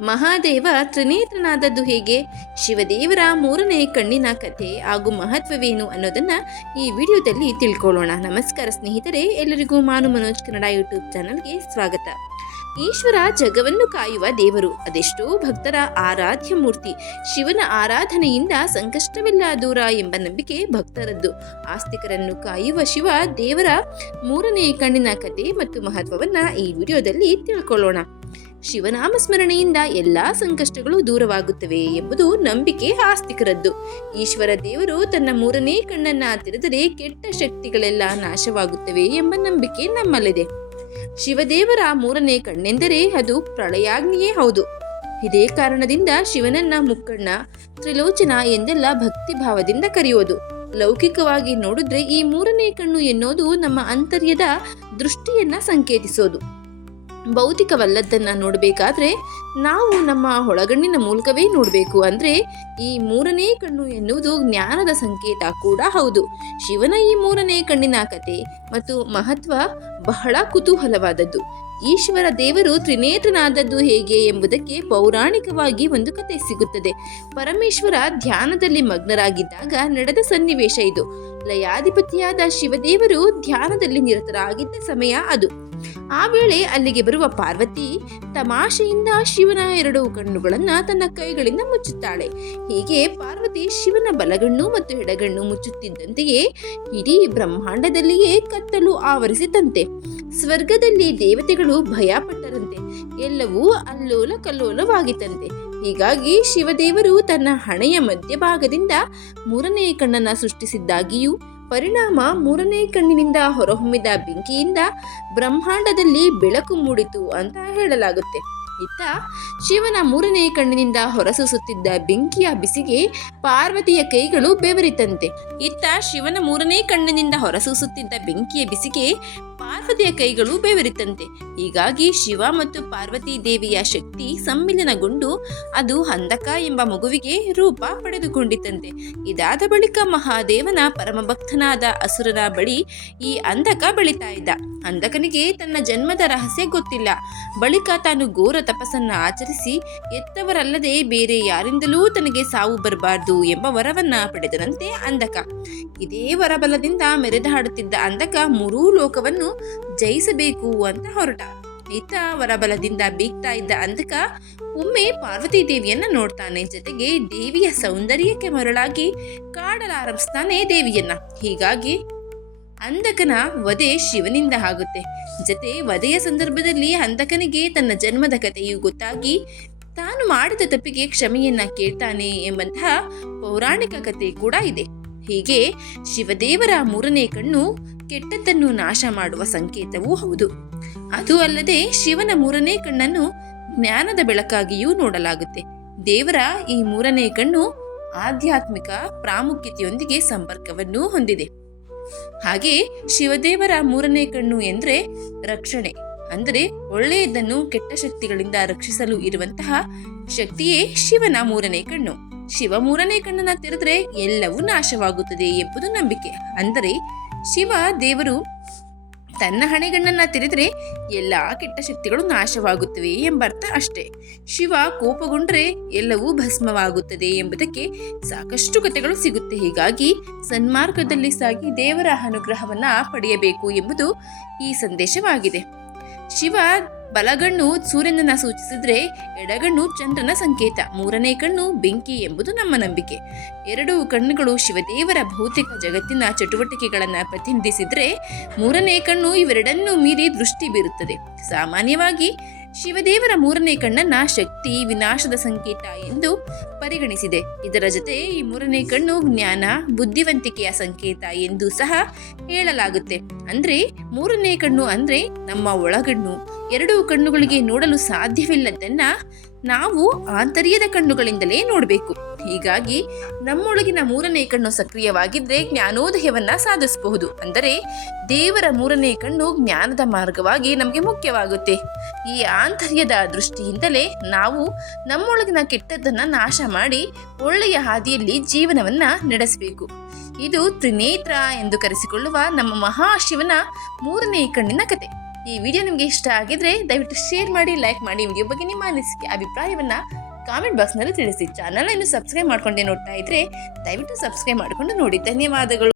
ಮಹಾದೇವ ತ್ರಿನೇತ್ರನಾದದ್ದು ಹೇಗೆ? ಶಿವದೇವರ ಮೂರನೇ ಕಣ್ಣಿನ ಕಥೆ ಹಾಗೂ ಮಹತ್ವವೇನು ಅನ್ನೋದನ್ನ ಈ ವಿಡಿಯೋದಲ್ಲಿ ತಿಳ್ಕೊಳ್ಳೋಣ. ನಮಸ್ಕಾರ ಸ್ನೇಹಿತರೆ, ಎಲ್ಲರಿಗೂ ಮಾನು ಮನೋಜ್ ಕನ್ನಡ ಯೂಟ್ಯೂಬ್ ಚಾನಲ್ಗೆ ಸ್ವಾಗತ. ಈಶ್ವರ ಜಗವನ್ನು ಕಾಯುವ ದೇವರು, ಅದೆಷ್ಟೋ ಭಕ್ತರ ಆರಾಧ್ಯ ಮೂರ್ತಿ. ಶಿವನ ಆರಾಧನೆಯಿಂದ ಸಂಕಷ್ಟವೆಲ್ಲ ದೂರ ಎಂಬ ನಂಬಿಕೆ ಭಕ್ತರದ್ದು. ಆಸ್ತಿಕರನ್ನು ಕಾಯುವ ಶಿವ ದೇವರ ಮೂರನೇ ಕಣ್ಣಿನ ಕಥೆ ಮತ್ತು ಮಹತ್ವವನ್ನು ಈ ವಿಡಿಯೋದಲ್ಲಿ ತಿಳ್ಕೊಳ್ಳೋಣ. ಶಿವನಾಮ ಸ್ಮರಣೆಯಿಂದ ಎಲ್ಲಾ ಸಂಕಷ್ಟಗಳು ದೂರವಾಗುತ್ತವೆ ಎಂಬುದು ನಂಬಿಕೆ ಆಸ್ತಿಕರದ್ದು. ಈಶ್ವರ ದೇವರು ತನ್ನ ಮೂರನೇ ಕಣ್ಣನ್ನ ತೆರೆದರೆ ಕೆಟ್ಟ ಶಕ್ತಿಗಳೆಲ್ಲ ನಾಶವಾಗುತ್ತವೆ ಎಂಬ ನಂಬಿಕೆ ನಮ್ಮಲ್ಲಿದೆ. ಶಿವದೇವರ ಮೂರನೇ ಕಣ್ಣೆಂದರೆ ಅದು ಪ್ರಳಯಾಗ್ನಿಯೇ ಹೌದು. ಇದೇ ಕಾರಣದಿಂದ ಶಿವನನ್ನ ಮುಕ್ಕಣ್ಣ, ತ್ರಿಲೋಚನ ಎಂದೆಲ್ಲ ಭಕ್ತಿ ಭಾವದಿಂದ ಕರೆಯೋದು. ಲೌಕಿಕವಾಗಿ ನೋಡಿದ್ರೆ ಈ ಮೂರನೇ ಕಣ್ಣು ಎನ್ನುವುದು ನಮ್ಮ ಅಂತರ್ಯದ ದೃಷ್ಟಿಯನ್ನ ಸಂಕೇತಿಸೋದು. ಭೌತಿಕವಲ್ಲದ್ದನ್ನ ನೋಡಬೇಕಾದ್ರೆ ನಾವು ನಮ್ಮ ಒಳಗಣ್ಣಿನ ಮೂಲಕವೇ ನೋಡಬೇಕು ಅಂದರೆ ಈ ಮೂರನೇ ಕಣ್ಣು ಎನ್ನುವುದು ಜ್ಞಾನದ ಸಂಕೇತ ಕೂಡ ಹೌದು. ಶಿವನ ಈ ಮೂರನೇ ಕಣ್ಣಿನ ಕತೆ ಮತ್ತು ಮಹತ್ವ ಬಹಳ ಕುತೂಹಲವಾದದ್ದು. ಈಶ್ವರ ದೇವರು ತ್ರಿನೇತ್ರನಾದದ್ದು ಹೇಗೆ ಎಂಬುದಕ್ಕೆ ಪೌರಾಣಿಕವಾಗಿ ಒಂದು ಕತೆ ಸಿಗುತ್ತದೆ. ಪರಮೇಶ್ವರ ಧ್ಯಾನದಲ್ಲಿ ಮಗ್ನರಾಗಿದ್ದಾಗ ನಡೆದ ಸನ್ನಿವೇಶ ಇದು. ಲಯಾಧಿಪತಿಯಾದ ಶಿವದೇವರು ಧ್ಯಾನದಲ್ಲಿ ನಿರತರಾಗಿದ್ದ ಸಮಯ ಅದು. ಆ ವೇಳೆ ಅಲ್ಲಿಗೆ ಬರುವ ಪಾರ್ವತಿ ತಮಾಷೆಯಿಂದ ಶಿವನ ಎರಡು ಕಣ್ಣುಗಳನ್ನು ತನ್ನ ಕೈಗಳಿಂದ ಮುಚ್ಚುತ್ತಾಳೆ. ಹೀಗೆ ಪಾರ್ವತಿ ಶಿವನ ಬಲಗಣ್ಣು ಮತ್ತು ಎಡಗಣ್ಣು ಮುಚ್ಚುತ್ತಿದ್ದಂತೆಯೇ ಇಡೀ ಬ್ರಹ್ಮಾಂಡದಲ್ಲಿಯೇ ಕತ್ತಲು ಆವರಿಸಿದಂತೆ ಸ್ವರ್ಗದಲ್ಲಿ ದೇವತೆಗಳು ಭಯಪಟ್ಟರಂತೆ. ಎಲ್ಲವೂ ಅಲ್ಲೋಲ ಕಲ್ಲೋಲವಾಗಿತ್ತಂತೆ. ಹೀಗಾಗಿ ಶಿವದೇವರು ತನ್ನ ಹಣೆಯ ಮಧ್ಯಭಾಗದಿಂದ ಮೂರನೇ ಕಣ್ಣನ್ನು ಸೃಷ್ಟಿಸಿದ್ದಾಗಿಯೂ ಪರಿಣಾಮ ಮೂರನೇ ಕಣ್ಣಿನಿಂದ ಹೊರಹೊಮ್ಮಿದ ಬೆಂಕಿಯಿಂದ ಬ್ರಹ್ಮಾಂಡದಲ್ಲಿ ಬೆಳಕು ಮೂಡಿತು ಅಂತ ಹೇಳಲಾಗುತ್ತೆ. ಇತ್ತ ಶಿವನ ಮೂರನೇ ಕಣ್ಣಿನಿಂದ ಹೊರಸೂಸುತ್ತಿದ್ದ ಬೆಂಕಿಯ ಬಿಸಿಗೆ ಪಾರ್ವತಿಯ ಕೈಗಳು ಬೆವರಿತಂತೆ. ಇತ್ತ ಶಿವನ ಮೂರನೇ ಕಣ್ಣಿನಿಂದ ಹೊರಸೂಸುತ್ತಿದ್ದ ಬೆಂಕಿಯ ಬಿಸಿಗೆ ಪಾರ್ವತಿಯ ಕೈಗಳು ಬೆವರಿತಂತೆ. ಹೀಗಾಗಿ ಶಿವ ಮತ್ತು ಪಾರ್ವತಿ ದೇವಿಯ ಶಕ್ತಿ ಸಮ್ಮಿಲನಗೊಂಡು ಅದು ಹಂದಕ ಎಂಬ ಮಗುವಿಗೆ ರೂಪ ಪಡೆದುಕೊಂಡಿತಂತೆ. ಇದಾದ ಬಳಿಕ ಮಹಾದೇವನ ಪರಮಭಕ್ತನಾದ ಅಸುರನ ಬಳಿ ಈ ಅಂಧಕ ಬೆಳೀತಾ ಇದ್ದ. ಅಂಧಕನಿಗೆ ತನ್ನ ಜನ್ಮದ ರಹಸ್ಯ ಗೊತ್ತಿಲ್ಲ. ಬಳಿಕ ತಾನು ಘೋರ ತಪಸ್ಸನ್ನು ಆಚರಿಸಿ ಎತ್ತವರಲ್ಲದೆ ಬೇರೆ ಯಾರಿಂದಲೂ ತನಗೆ ಸಾವು ಬರಬಾರ್ದು ಎಂಬ ವರವನ್ನ ಪಡೆದನಂತೆ ಅಂಧಕ ಇದೇ ವರಬಲದಿಂದ ಮೆರೆದಾಡುತ್ತಿದ್ದ ಅಂಧಕ ಮೂರೂ ಲೋಕವನ್ನು ಜಯಿಸಬೇಕು ಅಂತ ಹೊರಟ. ಇತ್ತ ವರಬಲದಿಂದ ಬೀಗ್ತಾ ಇದ್ದ ಅಂಧಕ ಒಮ್ಮೆ ಪಾರ್ವತಿ ದೇವಿಯನ್ನ ನೋಡ್ತಾನೆ. ಜೊತೆಗೆ ದೇವಿಯ ಸೌಂದರ್ಯಕ್ಕೆ ಮರಳಾಗಿ ಕಾಡಲಾರಂಭಿಸ್ತಾನೆ ದೇವಿಯನ್ನ. ಹೀಗಾಗಿ ಅಂಧಕನ ವಧೆ ಶಿವನಿಂದ ಆಗುತ್ತೆ. ಜೊತೆ ವಧೆಯ ಸಂದರ್ಭದಲ್ಲಿ ಅಂಧಕನಿಗೆ ತನ್ನ ಜನ್ಮದ ಕಥೆಯು ಗೊತ್ತಾಗಿ ತಾನು ಮಾಡಿದ ತಪ್ಪಿಗೆ ಕ್ಷಮೆಯನ್ನ ಕೇಳ್ತಾನೆ ಎಂಬಂತಹ ಪೌರಾಣಿಕ ಕಥೆ ಕೂಡ ಇದೆ. ಹೀಗೆ ಶಿವದೇವರ ಮೂರನೇ ಕಣ್ಣು ಕೆಟ್ಟದ್ದನ್ನು ನಾಶ ಮಾಡುವ ಸಂಕೇತವೂ ಹೌದು. ಅದು ಅಲ್ಲದೆ ಶಿವನ ಮೂರನೇ ಕಣ್ಣನ್ನು ಜ್ಞಾನದ ಬೆಳಕಾಗಿಯೂ ನೋಡಲಾಗುತ್ತೆ. ದೇವರ ಈ ಮೂರನೇ ಕಣ್ಣು ಆಧ್ಯಾತ್ಮಿಕ ಪ್ರಾಮುಖ್ಯತೆಯೊಂದಿಗೆ ಸಂಪರ್ಕವನ್ನು ಹೊಂದಿದೆ. ಹಾಗೆ ಶಿವದೇವರ ಮೂರನೇ ಕಣ್ಣು ಎಂದರೆ ರಕ್ಷಣೆ, ಅಂದರೆ ಒಳ್ಳೆಯದನ್ನು ಕೆಟ್ಟ ಶಕ್ತಿಗಳಿಂದ ರಕ್ಷಿಸಲು ಇರುವಂತಹ ಶಕ್ತಿಯೇ ಶಿವನ ಮೂರನೇ ಕಣ್ಣು. ಶಿವ ಮೂರನೇ ಕಣ್ಣನ್ನ ತೆರೆದ್ರೆ ಎಲ್ಲವೂ ನಾಶವಾಗುತ್ತದೆ ಎಂಬುದು ನಂಬಿಕೆ. ಅಂದರೆ ಶಿವ ದೇವರು ತನ್ನ ಹಣೆಗಣ್ಣನ್ನ ತೆರೆದ್ರೆ ಎಲ್ಲಾ ಕೆಟ್ಟ ಶಕ್ತಿಗಳು ನಾಶವಾಗುತ್ತವೆ ಎಂಬರ್ಥ ಅಷ್ಟೇ. ಶಿವ ಕೋಪಗೊಂಡ್ರೆ ಎಲ್ಲವೂ ಭಸ್ಮವಾಗುತ್ತದೆ ಎಂಬುದಕ್ಕೆ ಸಾಕಷ್ಟು ಕಥೆಗಳು ಸಿಗುತ್ತೆ. ಹೀಗಾಗಿ ಸನ್ಮಾರ್ಗದಲ್ಲಿ ಸಾಗಿ ದೇವರ ಅನುಗ್ರಹವನ್ನ ಪಡೆಯಬೇಕು ಎಂಬುದು ಈ ಸಂದೇಶವಾಗಿದೆ. ಶಿವ ಬಲಗಣ್ಣು ಸೂರ್ಯನನ್ನ ಸೂಚಿಸಿದ್ರೆ ಎಡಗಣ್ಣು ಚಂದ್ರನ ಸಂಕೇತ, ಮೂರನೇ ಕಣ್ಣು ಬೆಂಕಿ ಎಂಬುದು ನಮ್ಮ ನಂಬಿಕೆ. ಎರಡೂ ಕಣ್ಣುಗಳು ಶಿವದೇವರ ಭೌತಿಕ ಜಗತ್ತಿನ ಚಟುವಟಿಕೆಗಳನ್ನು ಪ್ರತಿನಿಧಿಸಿದ್ರೆ ಮೂರನೇ ಕಣ್ಣು ಇವೆರಡನ್ನೂ ಮೀರಿ ದೃಷ್ಟಿ ಬೀರುತ್ತದೆ. ಸಾಮಾನ್ಯವಾಗಿ ಶಿವದೇವರ ಮೂರನೇ ಕಣ್ಣನ್ನ ಶಕ್ತಿ, ವಿನಾಶದ ಸಂಕೇತ ಎಂದು ಪರಿಗಣಿಸಿದೆ. ಇದರ ಜೊತೆ ಈ ಮೂರನೇ ಕಣ್ಣು ಜ್ಞಾನ, ಬುದ್ಧಿವಂತಿಕೆಯ ಸಂಕೇತ ಎಂದು ಸಹ ಹೇಳಲಾಗುತ್ತೆ. ಅಂದ್ರೆ ಮೂರನೇ ಕಣ್ಣು ಅಂದ್ರೆ ನಮ್ಮ ಒಳಗಣ್ಣು. ಎರಡು ಕಣ್ಣುಗಳಿಗೆ ನೋಡಲು ಸಾಧ್ಯವಿಲ್ಲದನ್ನ ನಾವು ಆಂತರ್ಯದ ಕಣ್ಣುಗಳಿಂದಲೇ ನೋಡಬೇಕು. ಹೀಗಾಗಿ ನಮ್ಮೊಳಗಿನ ಮೂರನೇ ಕಣ್ಣು ಸಕ್ರಿಯವಾಗಿದ್ರೆ ಜ್ಞಾನೋದಯವನ್ನ ಸಾಧಿಸಬಹುದು. ಅಂದರೆ ದೇವರ ಮೂರನೇ ಕಣ್ಣು ಜ್ಞಾನದ ಮಾರ್ಗವಾಗಿ ನಮಗೆ ಮುಖ್ಯವಾಗುತ್ತೆ. ಈ ಆಂತರ್ಯದ ದೃಷ್ಟಿಯಿಂದಲೇ ನಾವು ನಮ್ಮೊಳಗಿನ ಕೆಟ್ಟದ್ದನ್ನು ನಾಶ ಮಾಡಿ ಒಳ್ಳೆಯ ಹಾದಿಯಲ್ಲಿ ಜೀವನವನ್ನ ನಡೆಸಬೇಕು. ಇದು ತ್ರಿನೇತ್ರ ಎಂದು ಕರೆಸಿಕೊಳ್ಳುವ ನಮ್ಮ ಮಹಾಶಿವನ ಮೂರನೇ ಕಣ್ಣಿನ ಕತೆ. ಈ ವಿಡಿಯೋ ನಿಮಗೆ ಇಷ್ಟ ಆಗಿದ್ರೆ ದಯವಿಟ್ಟು ಶೇರ್ ಮಾಡಿ ಲೈಕ್ ಮಾಡಿ. ವಿಡಿಯೋ ಬಗ್ಗೆ ನಿಮ್ಮ ಅನಿಸಿಕೆ, ಅಭಿಪ್ರಾಯವನ್ನ ಕಾಮೆಂಟ್ ಬಾಕ್ಸ್ನಲ್ಲಿ ತಿಳಿಸಿ. ಚಾನಲ್ ಅನ್ನು ಸಬ್ಸ್ಕ್ರೈಬ್ ಮಾಡ್ಕೊಂಡೆ ನೋಡ್ತಾ ಇದ್ರೆ ದಯವಿಟ್ಟು ಸಬ್ಸ್ಕ್ರೈಬ್ ಮಾಡಿಕೊಂಡು ನೋಡಿ. ಧನ್ಯವಾದಗಳು.